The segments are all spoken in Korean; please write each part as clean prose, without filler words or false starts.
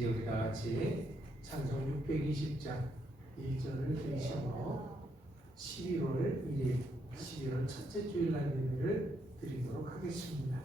이제 우리 다 같이 찬송 620장 1절을 들으시며 11월 1일 11월 첫째 주일날 예배를 드리도록 하겠습니다.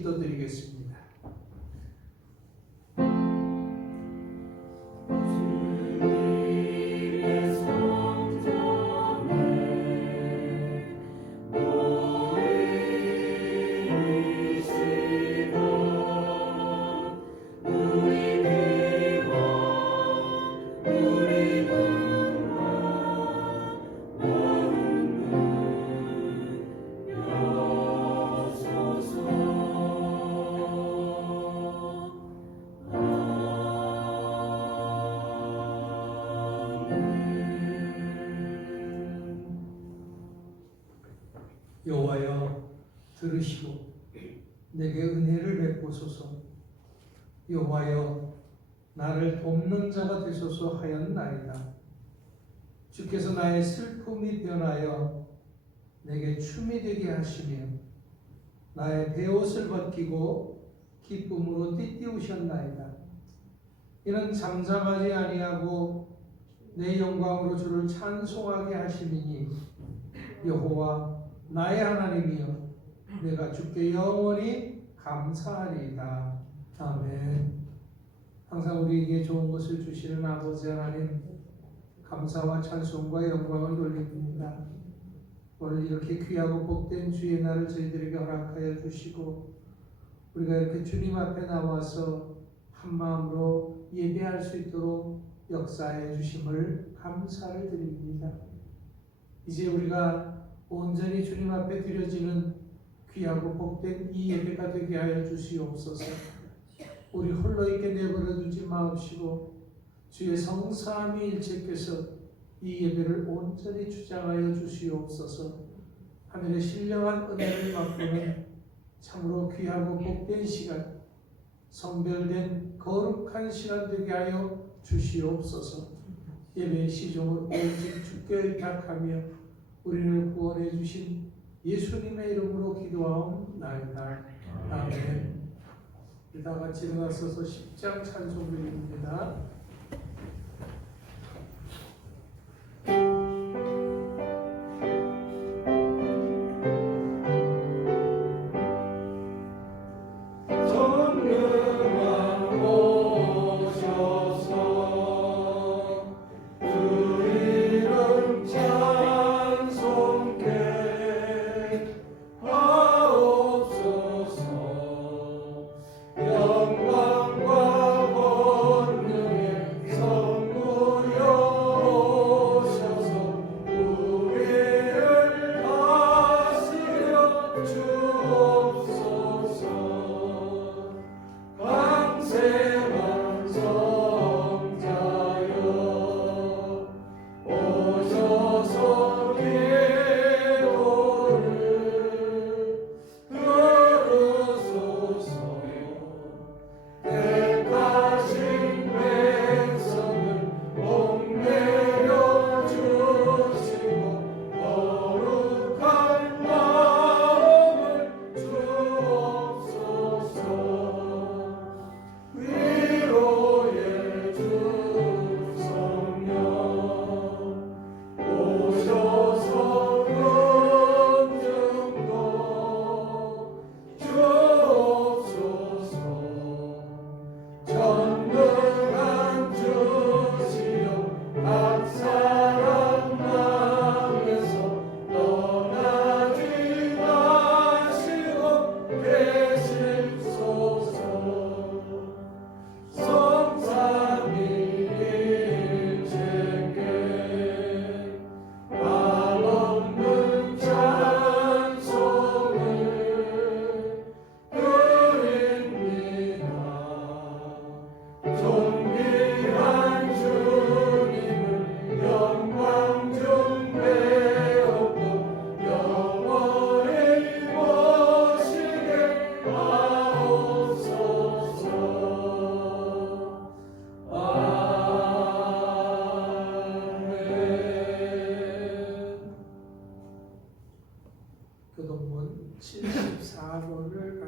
기도드리겠습니다. 여호와여 들으시고 내게 은혜를 베푸소서. 여호와여 나를 돕는 자가 되소서 하였나이다. 주께서 나의 슬픔이 변하여 내게 춤이 되게 하시며 나의 베옷을 벗기고 기쁨으로 띠띠우셨나이다. 이는 잠잠하지 아니하고 내 영광으로 주를 찬송하게 하심이니 여호와 나의 하나님이여 내가 주께 영원히 감사하리이다. 아멘. 항상 우리에게 좋은 것을 주시는 아버지 하나님, 감사와 찬송과 영광을 돌립니다. 오늘 이렇게 귀하고 복된 주의 날을 저희들에게 허락하여 주시고 우리가 이렇게 주님 앞에 나와서 한 마음으로 예배할 수 있도록 역사해 주심을 감사를 드립니다. 이제 우리가 온전히 주님 앞에 드려지는 귀하고 복된 이 예배가 되게 하여 주시옵소서. 우리 홀로 있게 내버려 두지 마옵시고 주의 성삼위 일체께서 이 예배를 온전히 주장하여 주시옵소서. 하늘의 신령한 은혜를 맛보는 참으로 귀하고 복된 시간, 성별된 거룩한 시간 되게 하여 주시옵소서. 예배의 시종을 오직 주께 의탁하며 우리를 구원해 주신 예수님의 이름으로 기도하옵나이다. 아멘. 다 같이 일어나서서 10장 찬송 드립니다. 영광과 권능의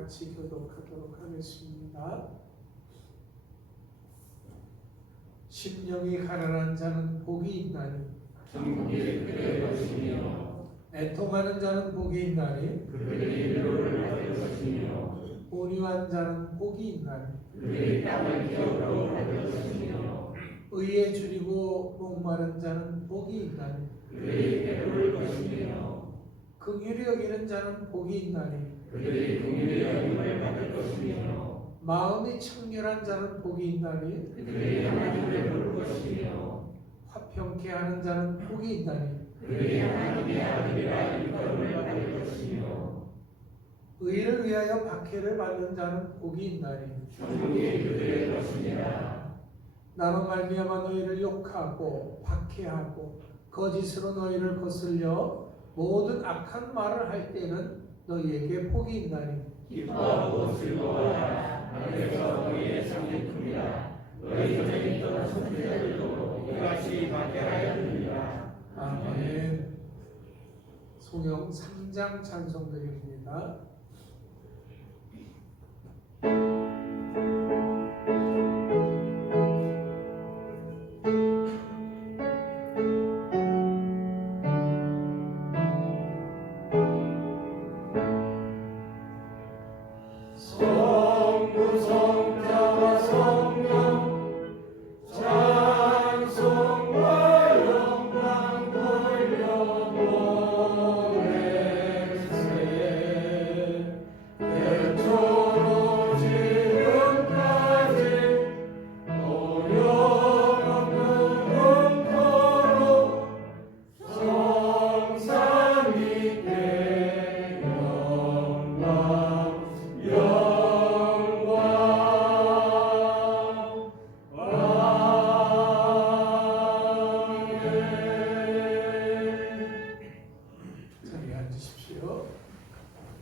같이 교독하도록 하겠습니다. 심령이 가난한 자는 복이 있나니 천국이 그의 것이며 애통하는 자는 복이 있나니 그의 위로를 받을 것이며 온유한 자는 복이 있나니 그의 땅을 기업으로 받을 것이며 의에 줄이고 목마른 자는 복이 있나니 그의 배부를 것이며 긍휼히 여기는 자는 복이 있나니 그의 긍휼의 여김을 받을 것이며 마음이 청결한 자는 복이 있나니 그의 하나님을 부를 것이며 화평케 하는 자는 복이 있나니 그의 하나님의 아들이라 일컬음을 받을 것이며 의를 위하여 박해를 받는 자는 복이 있나니 천국이 그들의 것이니라. 나로 말미암아 너희를 욕하고 박해하고 거짓으로 너희를 거슬려 모든 악한 말을 할 때는 너희에게 복이 있나니 기뻐하고 즐거워하라. 하늘에서 너희의 상이 큽니다. 너희 전에 있던 선지자들도 이같이 박해하여 들리라. 아멘. 송영 3장 찬송드립니다.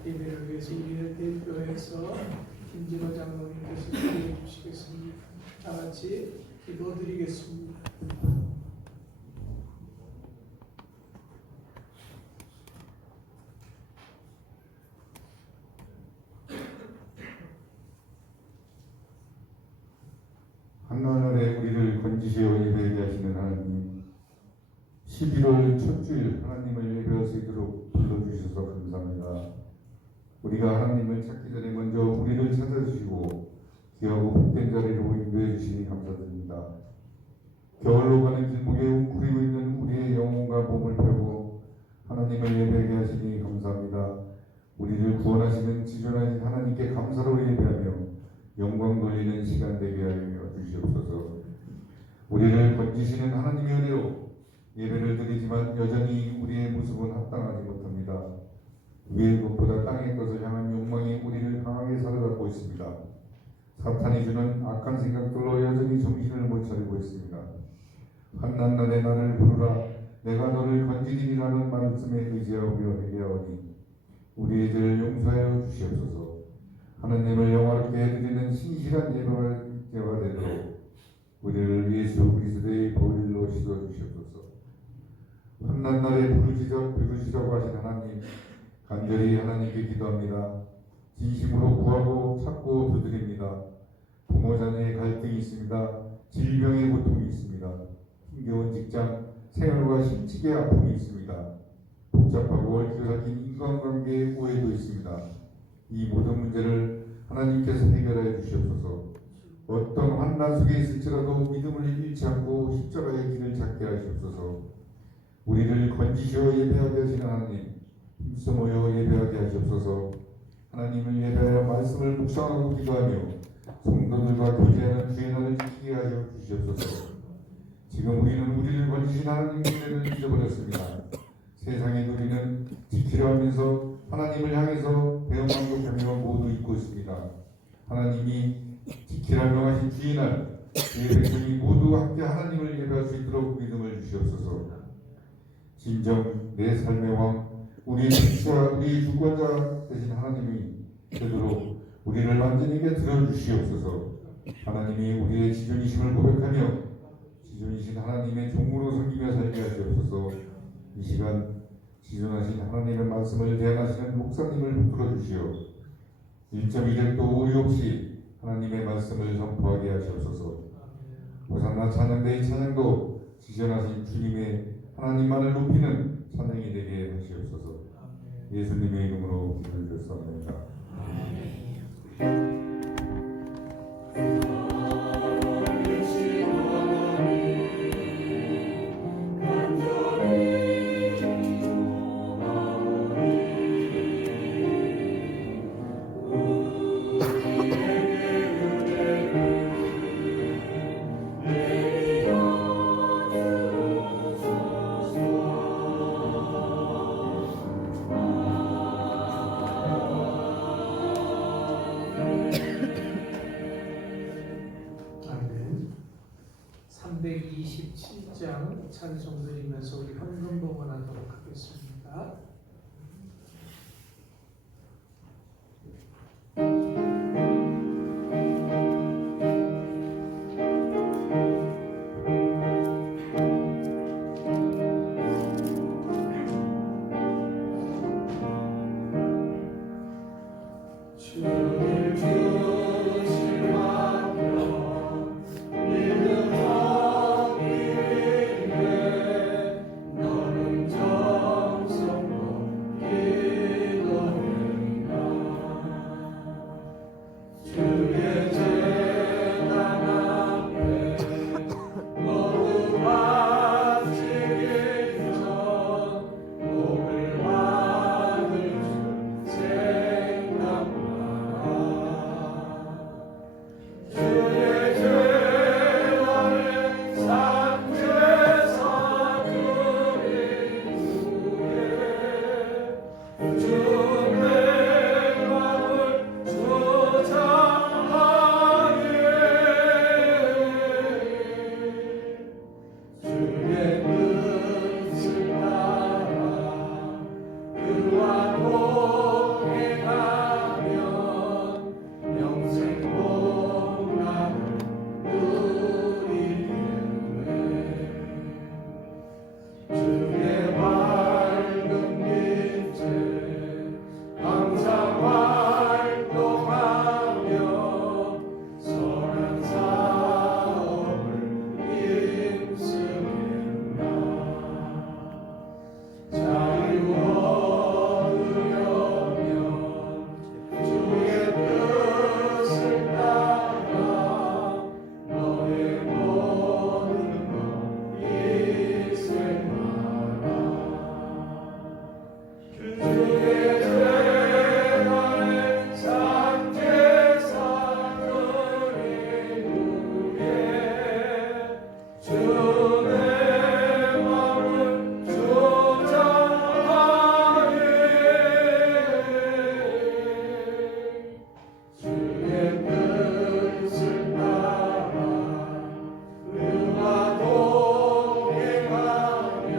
예배를 위해서 우리를 대표해서 김진호 장로님께서 기도해 주시겠습니다. 다 같이 기도드리겠습니다. 한나날에 우리를 건지시어 예배하게 하시는 하나님, 11월 첫 주일 하나님을 예배할 수 있도록 불러주셔서 감사합니다. 우리가 하나님을 찾기 전에 먼저 우리를 찾아주시고 귀하고 복된 자리로 인도해 주시니 감사드립니다. 겨울로 가는 길목에 웅크리고 있는 우리의 영혼과 몸을 펴고 하나님을 예배하게 하시니 감사합니다. 우리를 구원하시는 지존하신 하나님께 감사로 예배하며 영광 돌리는 시간 되게 하여 주시옵소서. 우리를 건지시는 하나님의 은혜로 예배를 드리지만 여전히 우리의 모습은 합당하지 못합니다. 위의 것보다 땅의 것을 향한 욕망이 우리를 강하게 사로잡고 있습니다. 사탄이 주는 악한 생각들로 여전히 정신을 못 차리고 있습니다. 한낱 날에 나를 부르라 내가 너를 건지리라는 말씀에 의지하며 회개하오니 우리의 죄를 용서하여 주시옵소서. 하나님을 영화롭게 해드리는 신실한 예배가 되도록 우리를 예수 그리스도의 보혈로 씻어 주시옵소서. 한낱 날에 부르시라고 하신 하나님, 간절히 하나님께 기도합니다. 진심으로 구하고 찾고 두드립니다. 부모 자녀의 갈등이 있습니다. 질병의 고통이 있습니다. 힘겨운 직장 생활과 심치의 아픔이 있습니다. 복잡하고 얽혀 섞인 인간관계의 오해도 있습니다. 이 모든 문제를 하나님께서 해결하여 주시옵소서. 어떤 환난 속에 있을지라도 믿음을 잃지 않고 십자가의 길을 찾게 하시옵소서. 우리를 건지시어 예배하게 하시는 하나님, 힘써 모여 예배하게 하시옵소서. 하나님을 예배하여 말씀을 묵상하고 기도하며 성도들과 교제하는 주의 날을 지키게 하여 주시옵소서. 지금 우리를 건지신 하나님의 은혜를 잊어버렸습니다. 세상의 누리는 지키려 하면서 하나님을 향해서 배은망덕하며 모두 잊고 있습니다. 하나님이 지키라 명하신 주의 날 주의 백성이 모두 함께 하나님을 예배할 수 있도록 믿음을 주시옵소서. 진정 내 삶의 왕 우리 주권자 되신 하나님이 되도록 우리를 완전히 들어주시옵소서. 하나님이 우리의 지존이심을 고백하며 지존이신 하나님의 종으로 섬기며 살게 하시옵소서. 이 시간 지존하신 하나님의 말씀을 대안하시는 목사님을 붙들어 주시오. 1.2절도 오류 없이 하나님의 말씀을 선포하게 하시옵소서. 호산나 찬양대의 찬양도 지전하신 주님의 하나님만을 높이는 찬양이 되게 하시옵소서. 예수님의 이름으로 기도드렸습니다. 아멘. 327장 찬송 드리면서 우리 헌금 봉헌하도록 하겠습니다. 주를 주실 왕여 믿음하기 위해 너는 정성으로 기도한다. 주의 재단 앞에 모두 바치기 전 복을 받을 줄 생각하라. 주의 재단에 산제사 드린 후에 주의 마음을 조장하게 주의 뜻을 따라 그와 동행하면 영생 복락을 누리겠네. 주의 밝은 빛에 항상 활동하며 선한 사업을 힘쓰겠나. 자유 얻으려면 주의 뜻을 따라 너의 모든 것 희생하라. 주의 재단에 산제사 드린 후에 주의 마음을 조장하게 주의 뜻을 따라 그와 동행하며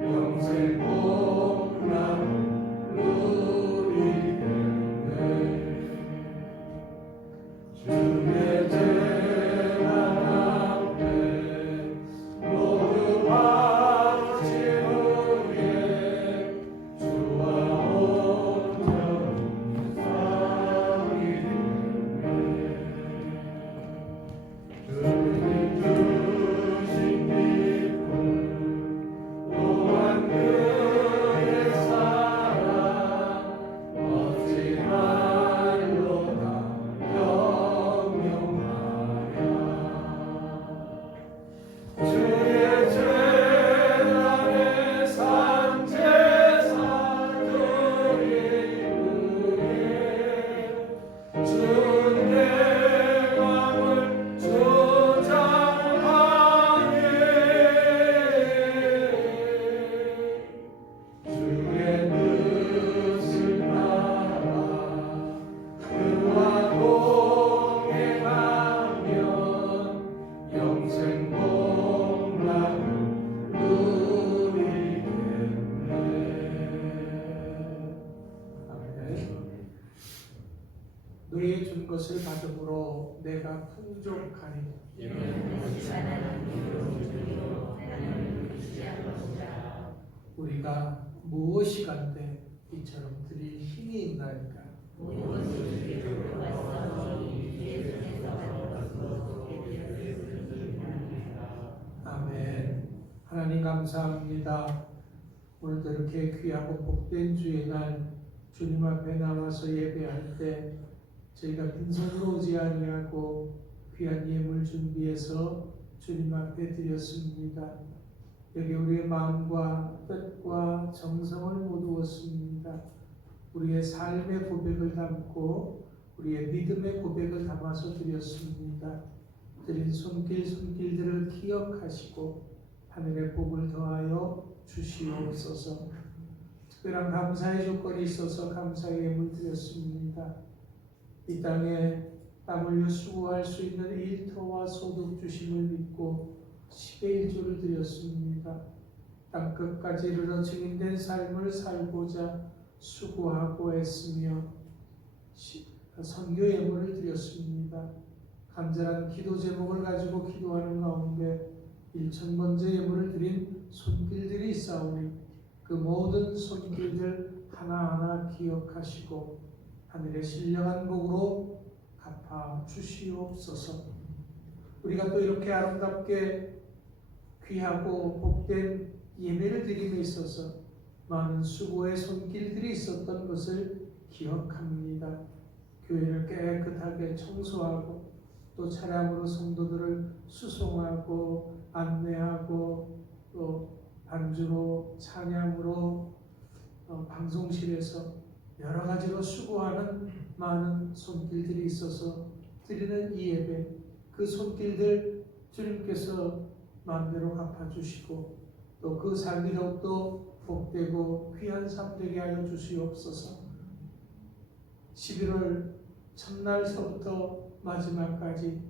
영생 복락을 누리겠네. 주의 재단 앞에 모두 바친 후에 주와 온전히 사귀겠네. 주님 주신 기쁨 또한 그의 사랑 어찌 말로다 영영하랴. 주의 재단에 산제사 드린 후에 주의 마음을 조장하게 주의 뜻을 따라 그와 동행하면 영생 복락을 누리겠네. 아멘. 너희 준 것을 받음으로 내가 풍족하니 우리가 무엇이 간데 이처럼 드릴 힘이 있나이까. 아멘. 하나님 감사합니다. 오늘도 이렇게 귀하고 복된 주의 날 주님 앞에 나와서 예배할 때 저희가 빈손으로 오지 아니하고 귀한 예물 준비해서 주님 앞에 드렸습니다. 여기 우리의 마음과 뜻과 정성을 모두었습니다. 우리의 삶의 고백을 담고 우리의 믿음의 고백을 담아서 드렸습니다. 드린 손길들을 기억하시고 하늘의 복을 더하여 주시옵소서. 특별한 감사의 조건이 있어서 감사의 예물 드렸습니다. 이 땅에 땀 흘려 수고할 수 있는 일터와 소득 주심을 믿고 10의 1조를 드렸습니다. 땅끝까지 이르러 증인된 삶을 살고자 수고하고 애쓰며 선교 예물을 드렸습니다. 간절한 기도 제목을 가지고 기도하는 가운데 1,000번째 예물을 드린 손길들이 있사오니 그 모든 손길들 하나하나 기억하시고 하늘의 신령한 복으로 갚아 주시옵소서. 우리가 또 이렇게 아름답게 귀하고 복된 예배를 드림에 있어서 많은 수고의 손길들이 있었던 것을 기억합니다. 교회를 깨끗하게 청소하고 또 차량으로 성도들을 수송하고 안내하고 또 반주로 찬양으로 방송실에서 여러 가지로 수고하는 많은 손길들이 있어서 드리는 이 예배, 그 손길들 주님께서 마음대로 갚아주시고 또 그 삶이 더욱더 복되고 귀한 삶 되게 하여 주시옵소서. 11월 첫날서부터 마지막까지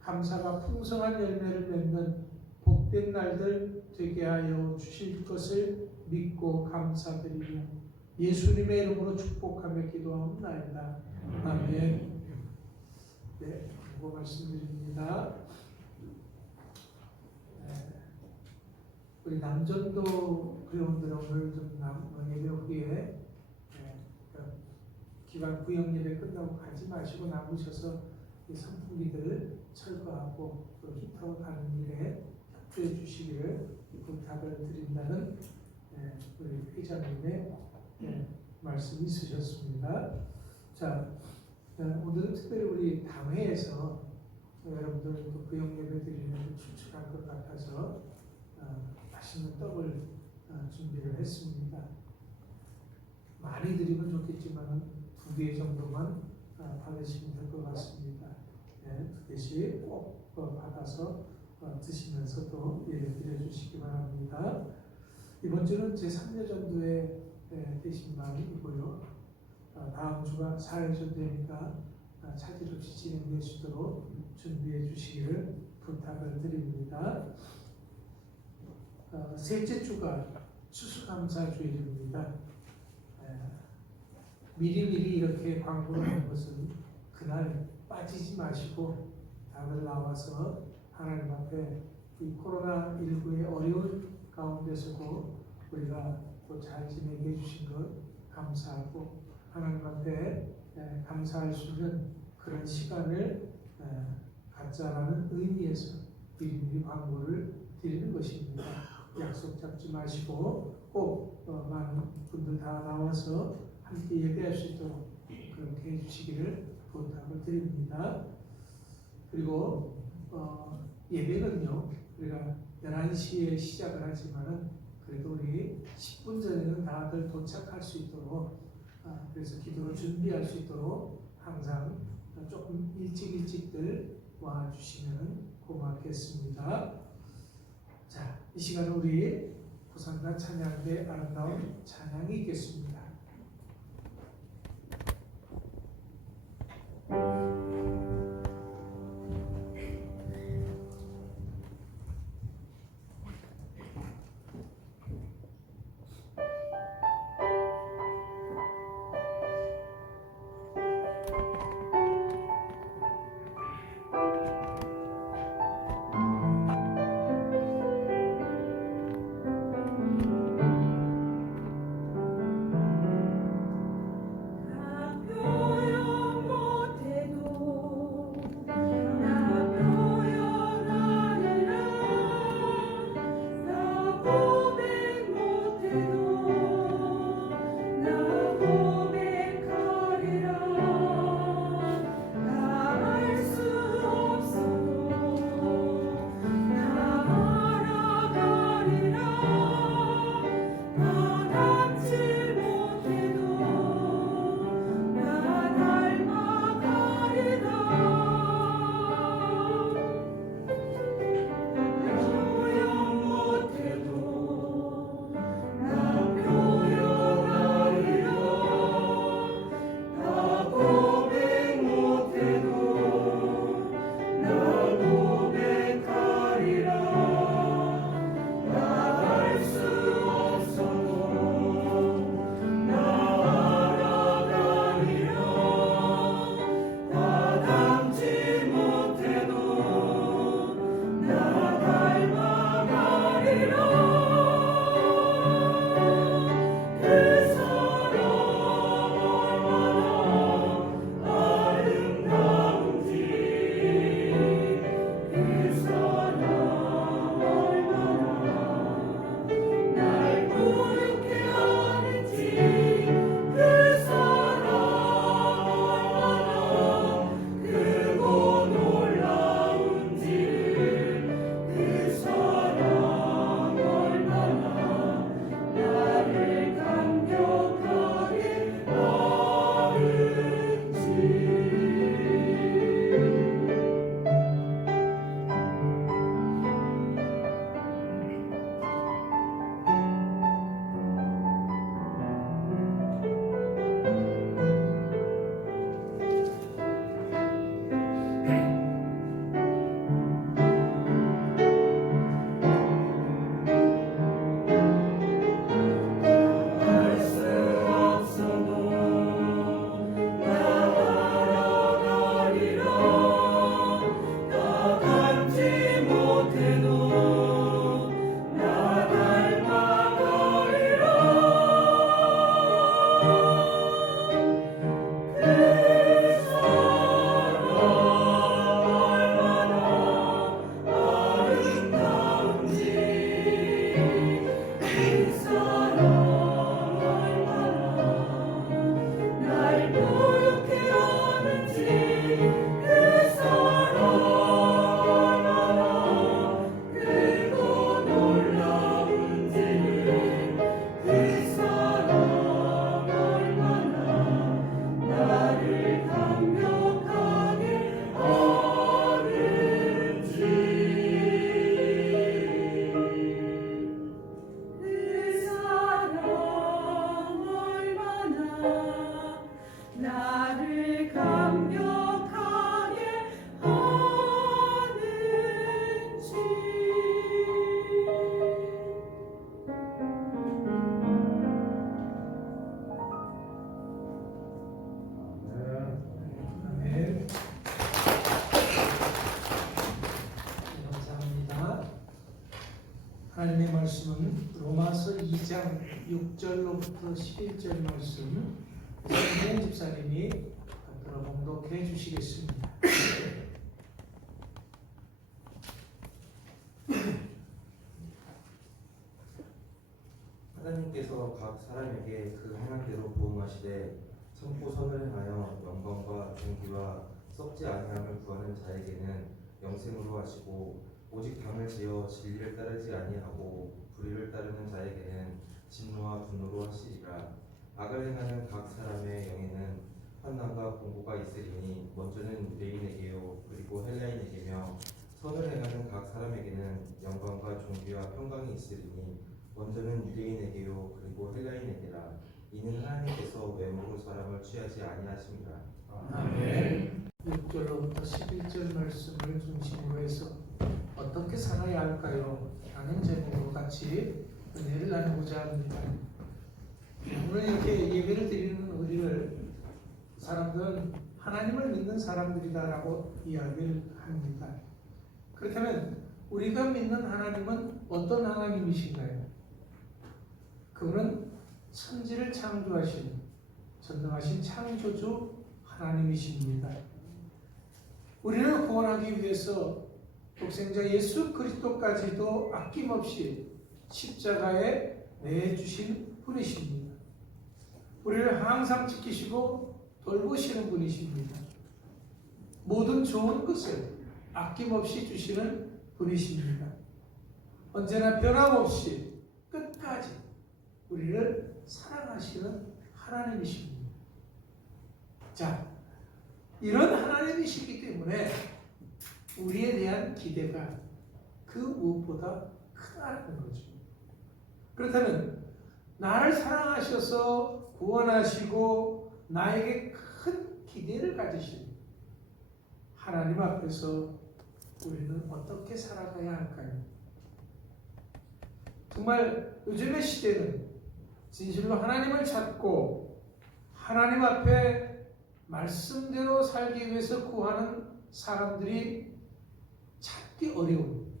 감사가 풍성한 열매를 맺는 복된 날들 되게 하여 주실 것을 믿고 감사드리며 예수님의 이름으로 축복하며 기도하옵나이다. 아멘. 네, 그거 말씀드립니다. 우리 남전도 회원들 오늘 좀 예배 후에 기반 구역 예배 끝나고 가지 마시고 남으셔서 이 선풍기들 철거하고 또 히터 가는 일에 협조해 주시기를 부탁을 드린다는 우리 회장님의 말씀이 있으셨습니다. 자, 오늘은 특별히 우리 당회에서 여러분들 또 구역 예배 드리는 출출한 것 같아서 맛있는 떡을 준비를 했습니다. 많이 드리면 좋겠지만 2개 정도만 받으시면 될 것 같습니다. 2개씩 꼭 받아서 드시면서 또 예배 드려주시기 바랍니다. 이번 주는 제3여 전도회 대신방이고요. 다음 주가 4회 전도회니까 차질 없이 진행될 수 있도록 준비해 주시기를 부탁을 드립니다. 셋째 주가 추수감사주일입니다. 미리미리 이렇게 광고를 하는 것은 그날 빠지지 마시고 다들 나와서 하나님 앞에 이 코로나19의 어려운 가운데서도 우리가 또 잘 지내게 해주신 것 감사하고 하나님 앞에 감사할 수 있는 그런 시간을 갖자라는 의미에서 미리미리 광고를 드리는 것입니다. 약속 잡지 마시고 꼭 많은 분들 다 나와서 함께 예배할 수 있도록 그렇게 해주시기를 부탁을 드립니다. 그리고 예배는요 우리가 11시에 시작을 하지만 그래도 우리 10분 전에는 다들 도착할 수 있도록 그래서 기도를 준비할 수 있도록 항상 조금 일찍들 와주시면 고맙겠습니다. 자, 이 시간은 우리 부산단 찬양대 아름다운 찬양이 있겠습니다. 말씀 로마서 2장 6절로부터 11절 말씀 김현 집사님이 받들어 봉독해 주시겠습니다. 하나님께서 각 사람에게 그 행한대로 보응하시되 참고 선을 행하여 영광과 존귀와 썩지 아니함을 구하는 자에게는 영생으로 하시고 오직 당을 지어 진리를 따르지 아니하고 불의를 따르는 자에게는 진노와 분노로 하시리라. 악을 행하는 각 사람의 영에는 환난과 공고가 있으리니 먼저는 유대인에게요 그리고 헬라인에게며 선을 행하는 각 사람에게는 영광과 존귀와 평강이 있으리니 먼저는 유대인에게요 그리고 헬라인에게라. 이는 하나님께서 외모로 사람을 취하지 아니하심이라. 아멘. 6절로부터 11절 말씀을 중심으로 해서 어떻게 살아야 할까요? 라는 제목으로 같이 은혜를 나누고자 합니다. 오늘 이렇게 예배를 드리는 우리를 사람들은 하나님을 믿는 사람들이다라고 이야기를 합니다. 그렇다면 우리가 믿는 하나님은 어떤 하나님이신가요? 그분은 천지를 창조하신 전능하신 창조주 하나님이십니다. 우리를 구원하기 위해서 독생자 예수 그리스도까지도 아낌없이 십자가에 내주신 분이십니다. 우리를 항상 지키시고 돌보시는 분이십니다. 모든 좋은 것을 아낌없이 주시는 분이십니다. 언제나 변함없이 끝까지 우리를 사랑하시는 하나님이십니다. 자, 이런 하나님이시기 때문에 우리에 대한 기대가 그 무엇보다 크다는 거죠. 그렇다면 나를 사랑하셔서 구원하시고 나에게 큰 기대를 가지신 하나님 앞에서 우리는 어떻게 살아가야 할까요? 정말 요즘의 시대는 진실로 하나님을 찾고 하나님 앞에 말씀대로 살기 위해서 구하는 사람들이 찾기 어려운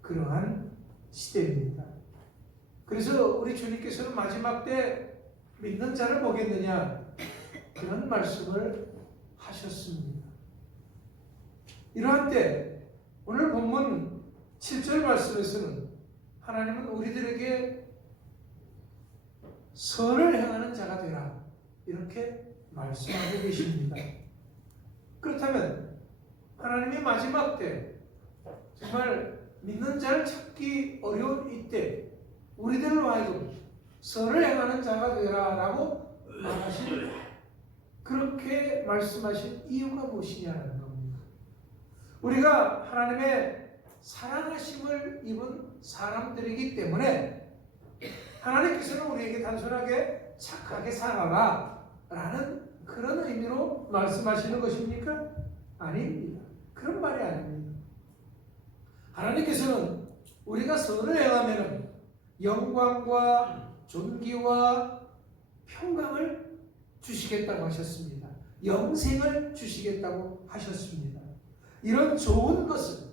그러한 시대입니다. 그래서 우리 주님께서는 마지막 때 믿는 자를 보겠느냐 그런 말씀을 하셨습니다. 이러한 때 오늘 본문 7절 말씀에서는 하나님은 우리들에게 선을 행하는 자가 되라 이렇게 말씀하고 계십니다. 그렇다면 하나님이 마지막 때 정말 믿는 자를 찾기 어려운 이때 우리들로 하여금 선을 행하는 자가 되라라고 말하신 그렇게 말씀하신 이유가 무엇이냐는 겁니다. 우리가 하나님의 사랑하심을 입은 사람들이기 때문에 하나님께서는 우리에게 단순하게 착하게 살아라 라는 그런 의미로 말씀하시는 것입니까? 아닙니다. 그런 말이 아닙니다. 하나님께서는 우리가 선을 행하면 영광과 존귀와 평강을 주시겠다고 하셨습니다. 영생을 주시겠다고 하셨습니다. 이런 좋은 것을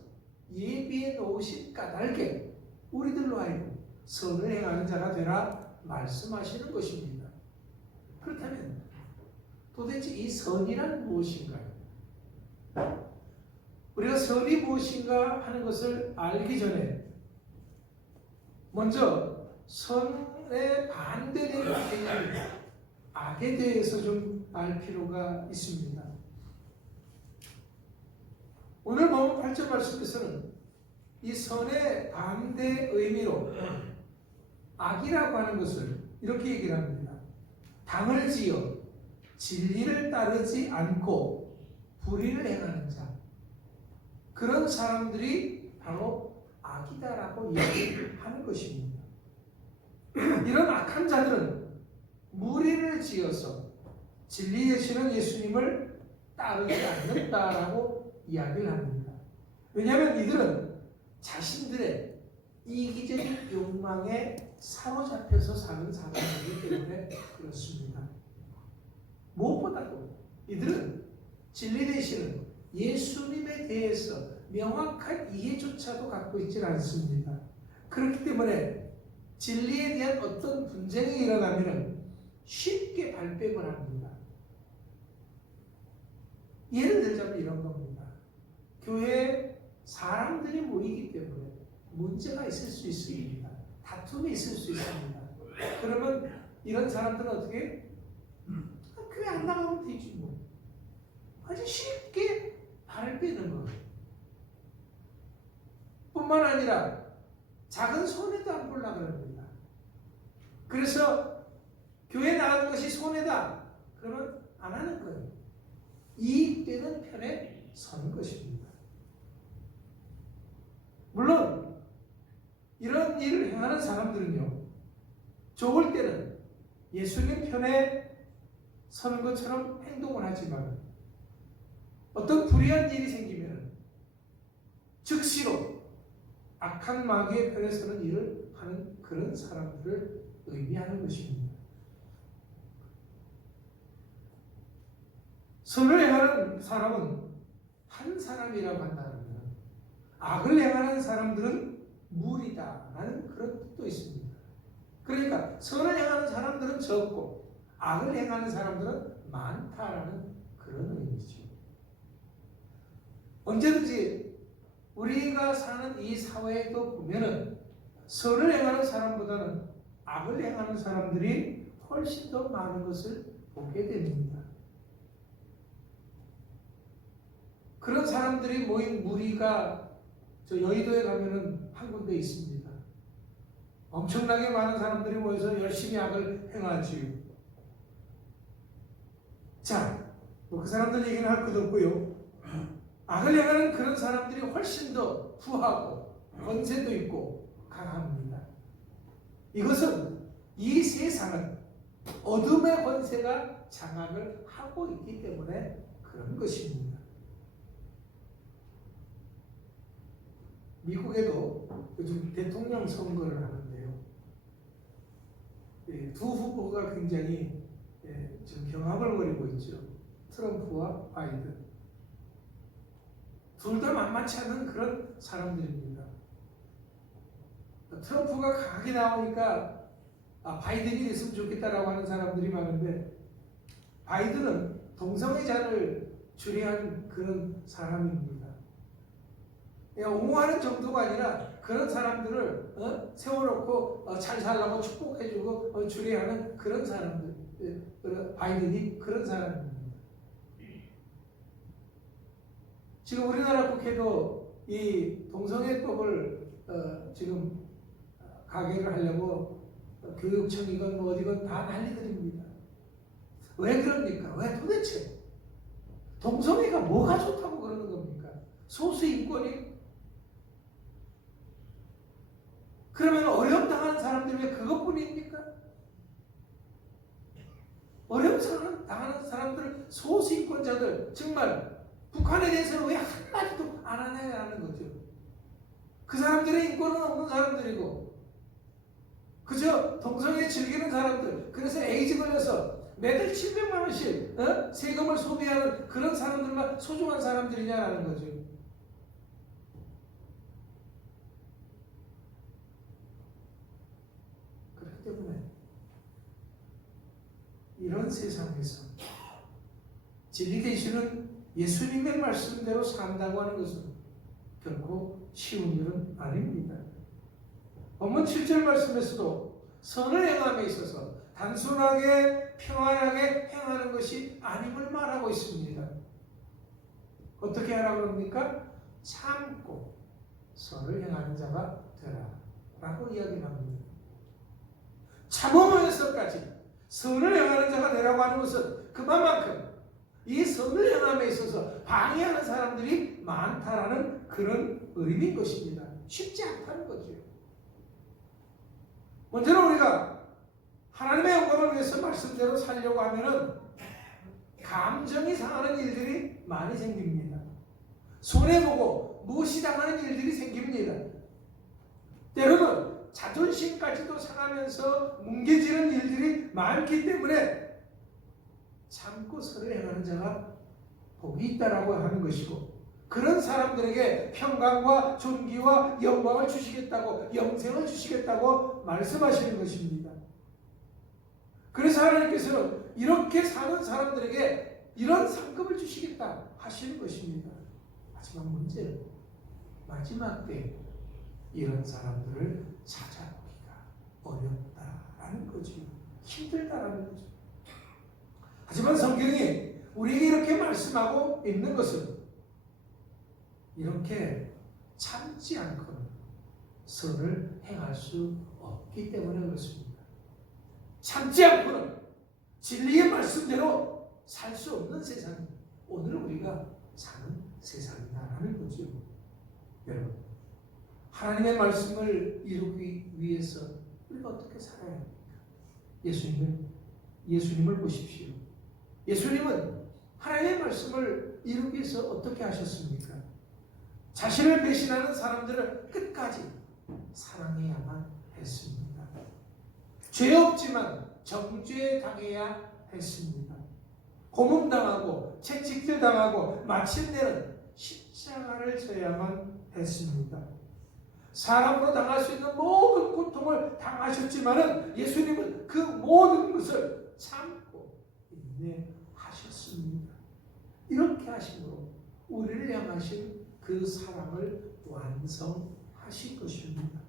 예비해 놓으신 까닭에 우리들로 하여금 선을 행하는 자가 되라 말씀하시는 것입니다. 그렇다면 도대체 이 선이란 무엇인가요? 우리가 선이 무엇인가 하는 것을 알기 전에 먼저 선에 반대되는 개념, 악에 대해서 좀 알 필요가 있습니다. 오늘 본문 8절 말씀에서는 이 선의 반대 의미로 악이라고 하는 것을 이렇게 얘기를 합니다. 당을 지어 진리를 따르지 않고 불의를 행하는 자, 그런 사람들이 바로 악이다라고 이야기하는 것입니다. 이런 악한 자들은 무리를 지어서 진리 되시는 예수님을 따르지 않는다라고 이야기를 합니다. 왜냐하면 이들은 자신들의 이기적인 욕망에 사로잡혀서 사는 사람이기 때문에 그렇습니다. 무엇보다도 이들은 진리 되시는 예수님에 대해서 명확한 이해조차도 갖고 있지 않습니다. 그렇기 때문에 진리에 대한 어떤 분쟁이 일어나면 쉽게 발뺌을 합니다. 예를 들자면 이런 겁니다. 교회에 사람들이 모이기 때문에 문제가 있을 수 있습니다. 다툼이 있을 수 있습니다. 그러면 이런 사람들은 어떻게? 교회 안 나가면 되지 뭐. 아주 쉽게 발을 빼는 거예요. 뿐만 아니라 작은 손해도 안 보려고 합니다. 그래서 교회 나가는 것이 손해다. 그러면 안 하는 거예요. 이익되는 편에 서는 것입니다. 물론 이런 일을 행하는 사람들은요, 좋을 때는 예수님 편에 서는 것처럼 행동을 하지만 어떤 불의한 일이 생기면 즉시로 악한 마귀의 편에 서는 일을 하는 그런 사람들을 의미하는 것입니다. 선을 행하는 사람은 한 사람이라고 한다면 악을 행하는 사람들은 무리다라는 그런 뜻도 있습니다. 그러니까 선을 행하는 사람들은 적고 악을 행하는 사람들은 많다라는 그런 의미죠. 언제든지 우리가 사는 이 사회에도 보면은 선을 행하는 사람보다는 악을 행하는 사람들이 훨씬 더 많은 것을 보게 됩니다. 그런 사람들이 모인 무리가 저 여의도에 가면은 한 군데 있습니다. 엄청나게 많은 사람들이 모여서 열심히 악을 행하지요. 자, 그 사람들 얘기는 할 것도 없고요. 악을 행하는 그런 사람들이 훨씬 더 후하고 권세도 있고 강합니다. 이것은 이 세상은 어둠의 권세가 장악을 하고 있기 때문에 그런 것입니다. 미국에도 요즘 대통령 선거를 하는데요. 두 후보가 굉장히 지금 경합을 벌이고 있죠. 트럼프와 바이든. 둘 다 만만치 않은 그런 사람들입니다. 트럼프가 강하게 나오니까 바이든이 됐으면 좋겠다라고 하는 사람들이 많은데, 바이든은 동성애자를 주례한 그런 사람입니다. 옹호하는 정도가 아니라 그런 사람들을 세워놓고 잘 살라고 축복해주고 주례하는 그런 사람들. 바이든이 그런 사람입니다. 지금 우리나라 국회도 이 동성애법을 지금 가결을 하려고 교육청이건 뭐 어디건 다 난리들입니다. 왜 그럽니까? 왜 도대체 동성애가 뭐가 좋다고 그러는 겁니까? 소수 인권이? 그러면 어려움 당하는 사람들이 왜 그것뿐입니까? 어려움 당하는 사람들, 소수 인권자들, 정말 북한에 대해서는 왜 한마디도 안 하냐는 거죠. 그 사람들의 인권은 없는 사람들이고 그저 동성애 즐기는 사람들, 그래서 에이즈 걸려서 매달 700만 원씩 세금을 소비하는 그런 사람들만 소중한 사람들이냐라는 거죠. 그렇기 때문에 이런 세상에서 진리 되시는 예수님의 말씀대로 산다고 하는 것은 결코 쉬운 일은 아닙니다. 본문 7절 말씀에서도 선을 행함에 있어서 단순하게 평안하게 행하는 것이 아님을 말하고 있습니다. 어떻게 하라고 합니까? 참고 선을 행하는 자가 되라 라고 이야기를 합니다. 참음에서까지 선을 행하는 자가 되라고 하는 것은 그만큼 이 선을 행함에 있어서 방해하는 사람들이 많다라는 그런 의미인 것입니다. 쉽지 않다는 거죠. 먼저는 우리가 하나님의 영광을 위해서 말씀대로 살려고 하면은 감정이 상하는 일들이 많이 생깁니다. 손해보고 무시당하는 일들이 생깁니다. 때로는 자존심까지도 상하면서 뭉개지는 일들이 많기 때문에 참고 선을 행하는 자가 복이 있다라고 하는 것이고, 그런 사람들에게 평강과 존귀와 영광을 주시겠다고, 영생을 주시겠다고 말씀하시는 것입니다. 그래서 하나님께서는 이렇게 사는 사람들에게 이런 상급을 주시겠다 하시는 것입니다. 하지만 문제는 마지막 때 이런 사람들을 찾아보기가 어렵다라는 거죠. 힘들다라는 거죠. 하지만 성경이 우리에게 이렇게 말씀하고 있는 것은 이렇게 참지 않고는 선을 행할 수 없기 때문에 그렇습니다. 참지 않고는 진리의 말씀대로 살 수 없는 세상이 오늘 우리가 사는 세상이다라는 거죠. 여러분, 하나님의 말씀을 이루기 위해서 우리가 어떻게 살아야 합니까? 예수님을 보십시오. 예수님은 하나님의 말씀을 이루기 위해서 어떻게 하셨습니까? 자신을 배신하는 사람들을 끝까지 사랑해야만 했습니다. 죄 없지만 정죄 당해야 했습니다. 고문당하고 채찍질 당하고 마침내는 십자가를 져야만 했습니다. 사람으로 당할 수 있는 모든 고통을 당하셨지만은 예수님은 그 모든 것을 참고 인내하셨습니다. 이렇게 하심으로 우리를 향하신 그 사랑을 완성하신 것입니다.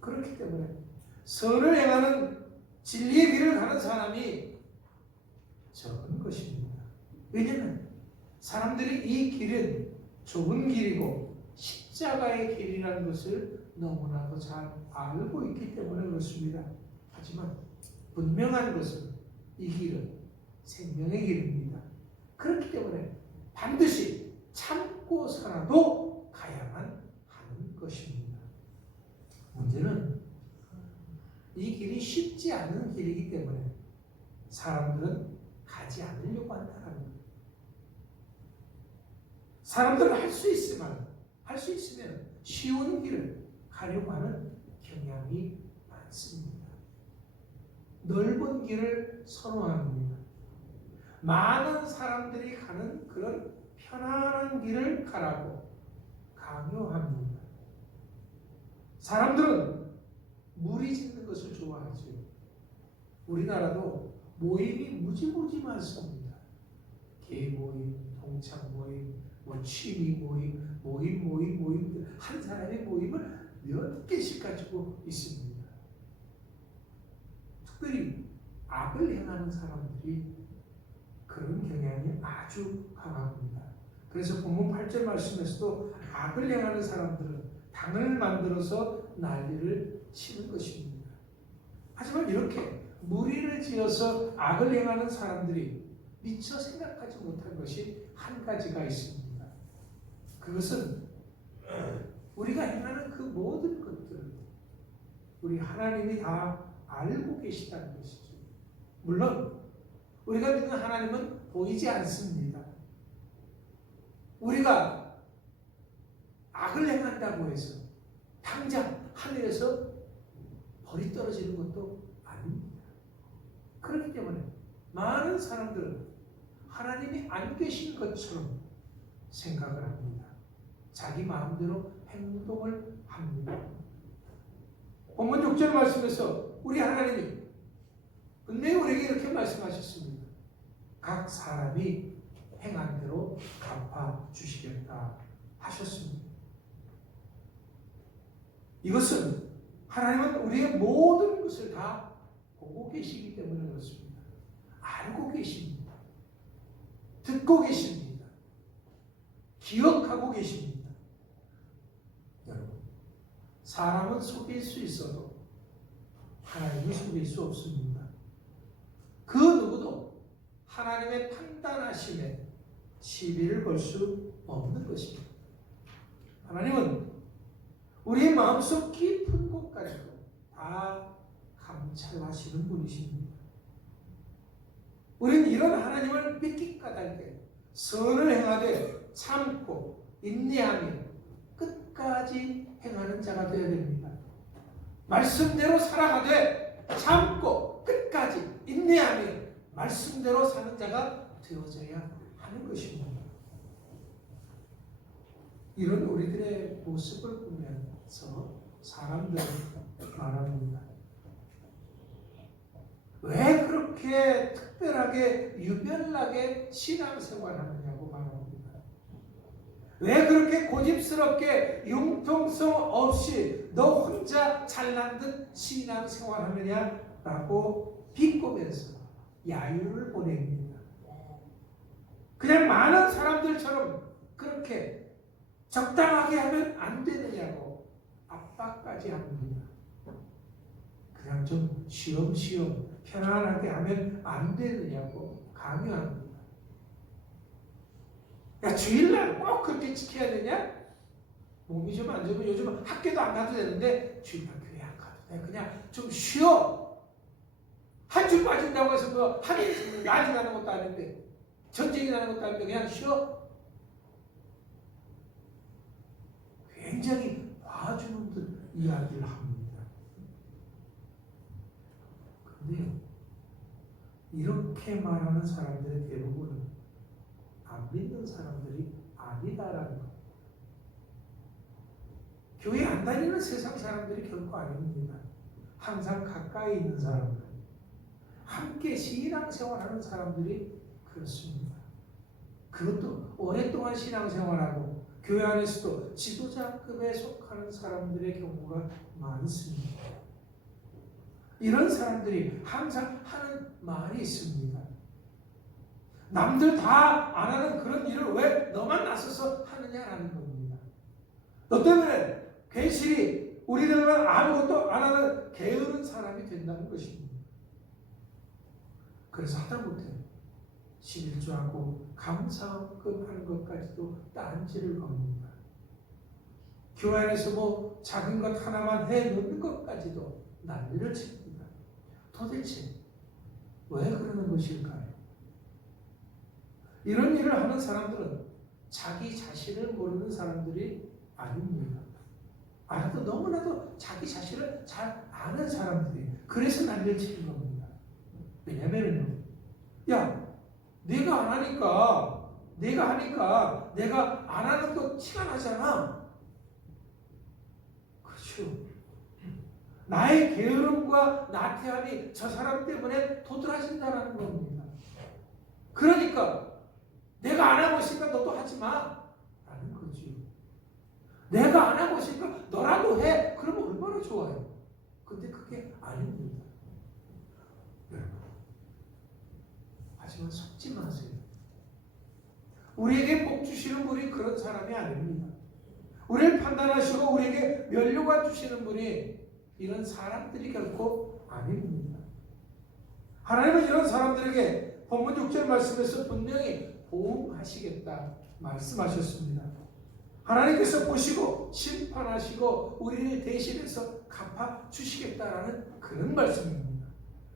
그렇기 때문에 선을 행하는 진리의 길을 가는 사람이 적은 것입니다. 왜냐하면 사람들이 이 길은 좁은 길이고 십자가의 길이라는 것을 너무나도 잘 알고 있기 때문에 그렇습니다. 하지만 분명한 것은 이 길은 생명의 길입니다. 그렇기 때문에 반드시 참고서라도 가야만 하는 것입니다. 문제는 이 길이 쉽지 않은 길이기 때문에 사람들은 가지 않으려고 한다는 거예요. 사람들은 할 수 있으면 쉬운 길을 가려고 하는 경향이 많습니다. 넓은 길을 선호합니다. 많은 사람들이 가는 그런 편안한 길을 가라고 강요합니다. 사람들은 무리 짓는 것을 좋아하죠. 우리나라도 모임이 무지무지 많습니다. 계모임, 동창모임, 취미 모임, 한 사람의 모임을 몇 개씩 가지고 있습니다. 특별히 악을 행하는 사람들이 그런 경향이 아주 강합니다. 그래서 본문 8절 말씀에서도 악을 행하는 사람들은 당을 만들어서 난리를 치는 것입니다. 하지만 이렇게 무리를 지어서 악을 행하는 사람들이 미처 생각하지 못한 것이 한 가지가 있습니다. 그것은 우리가 행하는 그 모든 것들을 우리 하나님이 다 알고 계시다는 것이죠. 물론 우리가 믿는 하나님은 보이지 않습니다. 우리가 악을 행한다고 해서 당장 하늘에서 벌이 떨어지는 것도 아닙니다. 그렇기 때문에 많은 사람들은 하나님이 안 계신 것처럼 생각을 합니다. 자기 마음대로 행동을 합니다. 본문 6절 말씀에서 우리 하나님이 분명히 우리에게 이렇게 말씀하셨습니다. 각 사람이 행한 대로 갚아주시겠다 하셨습니다. 이것은 하나님은 우리의 모든 것을 다 보고 계시기 때문에 그렇습니다. 알고 계십니다. 듣고 계십니다. 기억하고 계십니다. 여러분, 사람은 속일 수 있어도 하나님은 속일 수 없습니다. 그 누구도 하나님의 판단하심에 시비를 걸 수 없는 것입니다. 하나님은 우리의 마음속 깊은 곳까지도 다 감찰하시는 분이십니다. 우리는 이런 하나님을 믿기 까닭에 선을 행하되 참고 인내하며 끝까지 행하는 자가 되어야 됩니다. 말씀대로 살아가되 참고 끝까지 인내하며 말씀대로 사는 자가 되어져야 하는 것입니다. 이런 우리들의 모습을 보면서 사람들은 말합니다. 왜 그렇게 특별하게 유별나게 신앙생활 하느냐고 말합니다. 왜 그렇게 고집스럽게 융통성 없이 너 혼자 잘난 듯 신앙생활 하느냐라고 비꼬면서 야유를 보냅니다. 그냥 많은 사람들처럼 그렇게 적당하게 하면 안 되느냐고 압박까지 합니다. 그냥 좀 쉬엄쉬엄 편안하게 하면 안 되느냐고 강요합니다. 야, 주일날 꼭 그렇게 지켜야 되냐? 몸이 좀 안 좋으면 요즘은 학교도 안 가도 되는데 주일날 교회 안 가도 돼. 그냥 좀 쉬어. 한 주 빠진다고 해서 뭐 하늘이 난리 나는 것도 아닌데 전쟁이 나는 것도 아닌데 그냥 쉬어. 굉장히 봐주는 듯 이야기를 합니다. 근데 이렇게 말하는 사람들의 대부분은 안 믿는 사람들이 아니다라는 것. 교회 안 다니는 세상 사람들이 결코 아닙니다. 항상 가까이 있는 사람들, 함께 신앙생활하는 사람들이 그렇습니다. 그것도 오랫동안 신앙생활하고 교회 안에서도 지도자급에 속하는 사람들의 경우가 많습니다. 이런 사람들이 항상 하는 말이 있습니다. 남들 다 안 하는 그런 일을 왜 너만 나서서 하느냐라는 겁니다. 너 때문에 괜시리 우리들은 아무것도 안 하는 게으른 사람이 된다는 것입니다. 그래서 하다못해 11조하고 감사헌금 하는 것까지도 딴지를 겁니다. 교회 안에서 뭐 작은 것 하나만 해놓는 것까지도 난리를 칩니다. 도대체 왜 그러는 것일까요? 이런 일을 하는 사람들은 자기 자신을 모르는 사람들이 아닙니다. 알아도 너무나도 자기 자신을 잘 아는 사람들이 그래서 난리를 치는 겁니다. 왜냐면요, 야, 내가 안 하니까 내가 안 하는 거 티가 나잖아. 그렇죠. 나의 게으름과 나태함이 저 사람 때문에 도드라진다는 겁니다. 그러니까 내가 안 하고 있으니까 너도 하지 마 라는 거지. 내가 안 하고 있으니까 너라도 해. 그러면 얼마나 좋아요. 근데 그게 아닙니다. 여러분, 하지만 속지 마세요. 우리에게 복 주시는 분이 그런 사람이 아닙니다. 우리를 판단하시고 우리에게 면류관 주시는 분이 이런 사람들이 결코 아닙니다. 하나님은 이런 사람들에게 본문 6절 말씀에서 분명히 보응하시겠다 말씀하셨습니다. 하나님께서 보시고 심판하시고 우리를 대신해서 갚아주시겠다라는 그런 말씀입니다.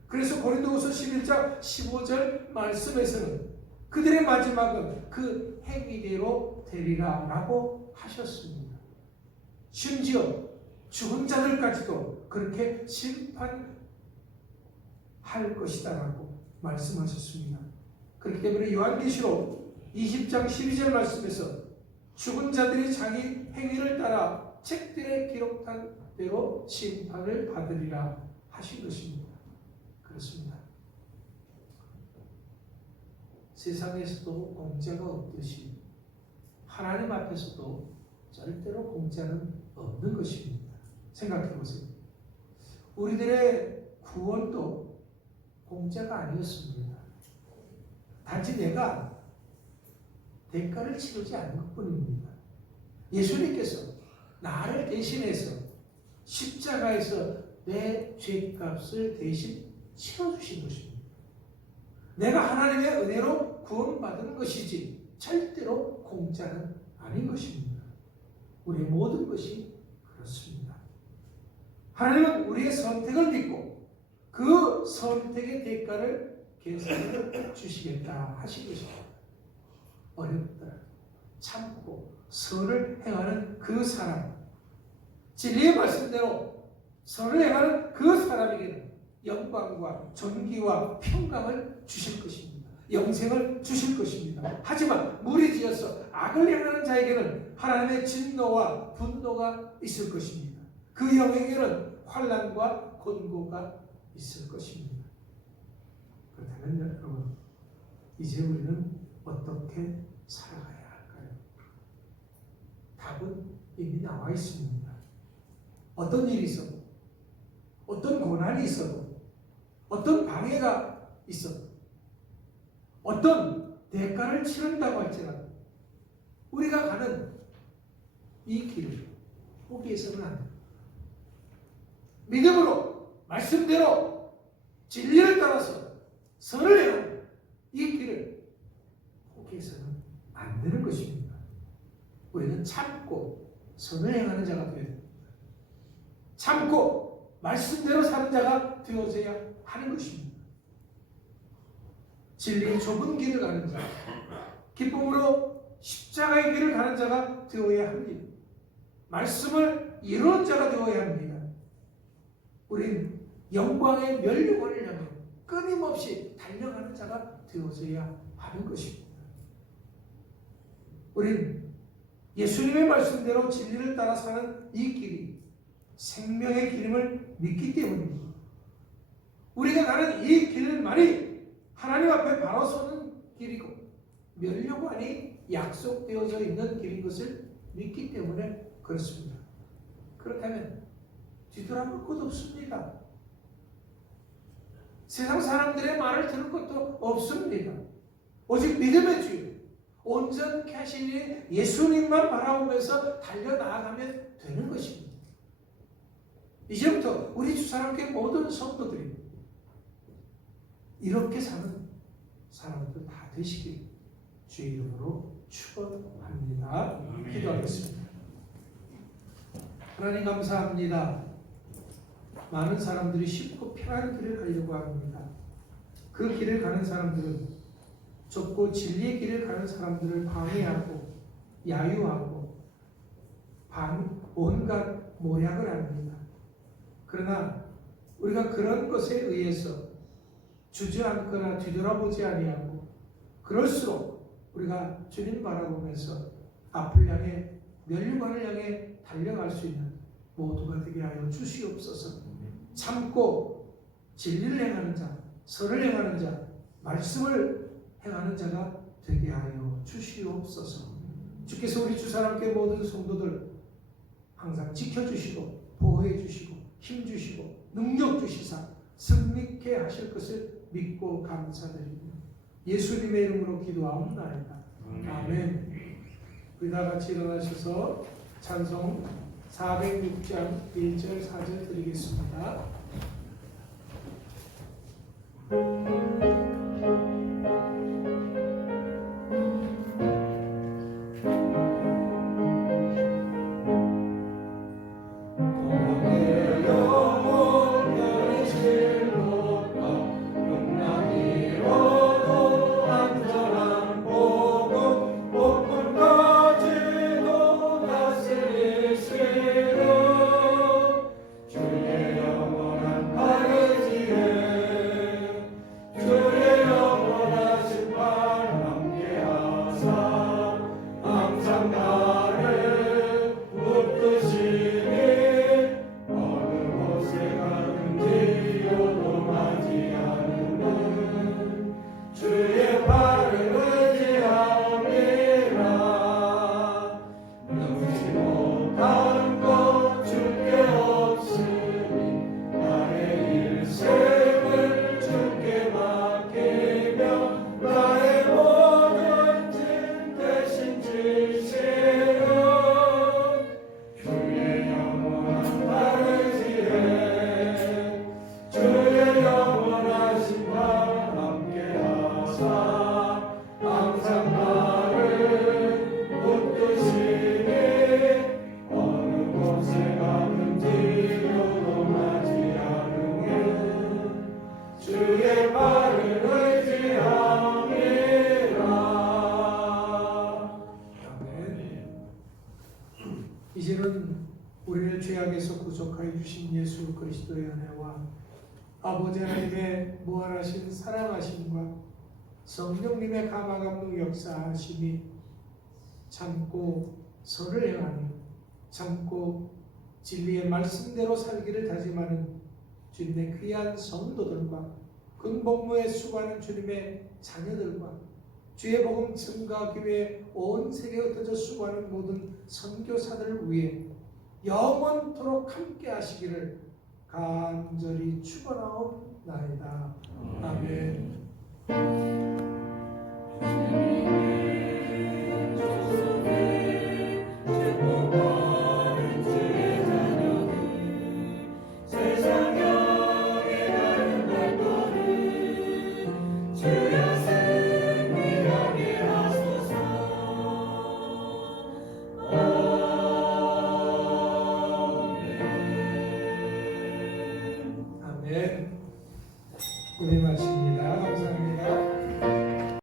그래서 고린도후서 11장 15절 말씀에서는 그들의 마지막은 그 행위대로 되리라 라고 하셨습니다. 심지어 죽은 자들까지도 그렇게 심판할 것이다 라고 말씀하셨습니다. 그렇기 때문에 요한계시록 20장 12절 말씀에서 죽은 자들이 자기 행위를 따라 책들에 기록한 대로 심판을 받으리라 하신 것입니다. 그렇습니다. 세상에서도 공짜가 없듯이 하나님 앞에서도 절대로 공짜는 없는 것입니다. 생각해 보세요. 우리들의 구원도 공짜가 아니었습니다. 단지 내가 대가를 치르지 않은 것뿐입니다. 예수님께서 나를 대신해서 십자가에서 내 죄값을 대신 치러주신 것입니다. 내가 하나님의 은혜로 구원받은 것이지 절대로 공짜는 아닌 것입니다. 우리의 모든 것이 그렇습니다. 하나님은 우리의 선택을 믿고 그 선택의 대가를 계산해 주시겠다 하신 것입니다. 어렵다 참고 선을 행하는 그 사람, 진리의 말씀대로 선을 행하는 그 사람에게는 영광과 존귀와 평강을 주실 것입니다. 영생을 주실 것입니다. 하지만 무리지어서 악을 행하는 자에게는 하나님의 진노와 분노가 있을 것입니다. 그 영에게는 환난과 곤고가 있을 것입니다. 그렇다면 여러분, 이제 우리는 어떻게 살아가야 할까요? 답은 이미 나와 있습니다. 어떤 일이 있어도, 어떤 고난이 있어도, 어떤 방해가 있어도, 어떤 대가를 치른다고 할지라도 우리가 가는 이 길을 포기해서는 안 됩니다. 믿음으로, 말씀대로, 진리를 따라서 선을 행하는 이 길을 포기해서는 안 되는 것입니다. 우리는 참고 선을 행하는 자가 되어야 됩니다. 참고 말씀대로 사는 자가 되어져야 하는 것입니다. 진리의 좁은 길을 가는 자, 기쁨으로 십자가의 길을 가는 자가 되어야 합니다. 말씀을 이루는 자가 되어야 합니다. 우리는 영광의 면류관을 향해 끊임없이 달려가는 자가 되어져야 하는 것입니다. 우리는 예수님의 말씀대로 진리를 따라 사는 이 길이 생명의 길임을 믿기 때문입니다. 우리가 가는 이 길만이 하나님 앞에 바로 서는 길이고 면류관이 약속되어져 있는 길인 것을 믿기 때문에 그렇습니다. 그렇다면 뒤돌아볼 것 없습니다. 세상 사람들의 말을 들을 것도 없습니다. 오직 믿음의 주여, 온전케 하시니 예수님만 바라보면서 달려나아가면 되는 것입니다. 이제부터 우리 주사랑교회 모든 성도들이 이렇게 사는 사람들 다 되시길 주의 이름으로 축원합니다. 기도하겠습니다. 하나님 감사합니다. 많은 사람들이 쉽고 편한 길을 가려고 합니다. 그 길을 가는 사람들은 좁고 진리의 길을 가는 사람들을 방해하고 야유하고 온갖 모략을 합니다. 그러나 우리가 그런 것에 의해서 주저앉거나 뒤돌아보지 아니하고 그럴수록 우리가 주님 바라보면서 앞을 향해 면류관을 향해 달려갈 수 있는 모두가 되게 하여 주시옵소서. 참고 진리를 행하는 자, 선을 행하는 자, 말씀을 행하는 자가 되게 하여 주시옵소서. 주께서 우리 주사랑교회 모든 성도들 항상 지켜주시고 보호해 주시고 힘 주시고 능력 주시사 승리케 하실 것을 믿고 감사드립니다. 예수님의 이름으로 기도하옵나이다. 아멘. 우리 다 같이 일어나셔서 찬송 406장 1절 4절 드리겠습니다. 이제는 우리를 죄악에서 구속하여 주신 예수 그리스도의 은혜와 아버지 하나님의 무한하신 사랑하심과 성령님의 감화감동 역사하심이 참고 선을 행하며 참고 진리의 말씀대로 살기를 다짐하는 주님의 귀한 성도들과 군복무에 수고하는 주님의 자녀들과 주의 복음 증가 기회에 온 세계에 흩어져 수고하는 모든 선교사들을 위해 영원토록 함께 하시기를 간절히 축원하옵나이다. 아멘. 아멘. 은혜 마칩니다. 감사합니다.